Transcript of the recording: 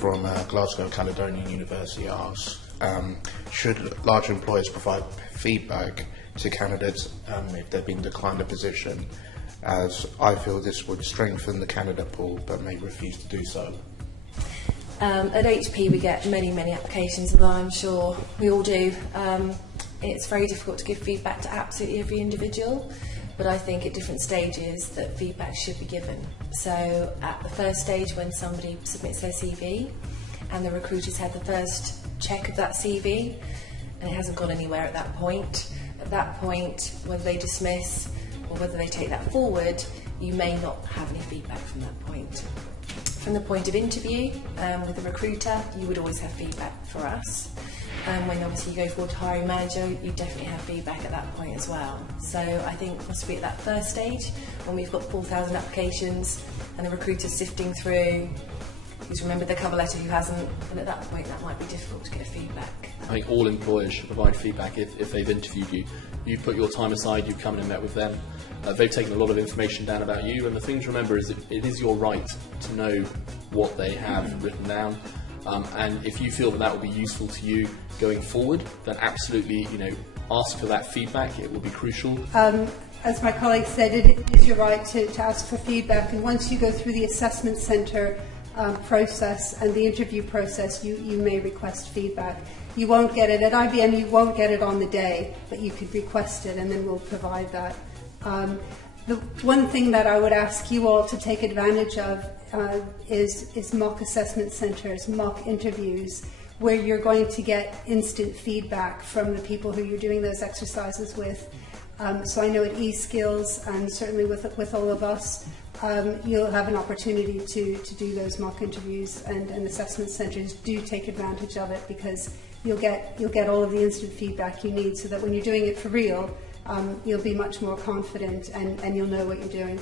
From Glasgow Caledonian University asks, should large employers provide feedback to candidates if they've been declined a position, as I feel this would strengthen the candidate pool but may refuse to do so? At HP we get many applications, although I'm sure we all do. It's very difficult to give feedback to absolutely every individual, but I think at different stages that feedback should be given. So at the first stage, when somebody submits their CV and the recruiter's had the first check of that CV and it hasn't gone anywhere at that point, whether they dismiss or whether they take that forward, you may not have any feedback from that point. From the point of interview with the recruiter, you would always have feedback for us. When obviously you go forward to hiring manager, you definitely have feedback at that point as well. So I think possibly at that first stage, when we've got 4,000 applications and the recruiter's sifting through who's remembered their cover letter, who hasn't, and at that point that might be difficult to get feedback. I think all employers should provide feedback if they've interviewed you. You've put your time aside, you've come in and met with them, they've taken a lot of information down about you, and the thing to remember is that it is your right to know what they have written down. And if you feel that that will be useful to you going forward, then absolutely, ask for that feedback. It will be crucial. As my colleague said, it is your right to ask for feedback, and once you go through the assessment centre process and the interview process, you may request feedback. You won't get it at IBM, you won't get it on the day, but you could request it and then we'll provide that. The one thing that I would ask you all to take advantage of is mock assessment centres, mock interviews, where you're going to get instant feedback from the people who you're doing those exercises with. So I know at eSkills, and certainly with all of us, you'll have an opportunity to do those mock interviews, and assessment centres do take advantage of it, because you'll get all of the instant feedback you need, so that when you're doing it for real, you'll be much more confident and you'll know what you're doing.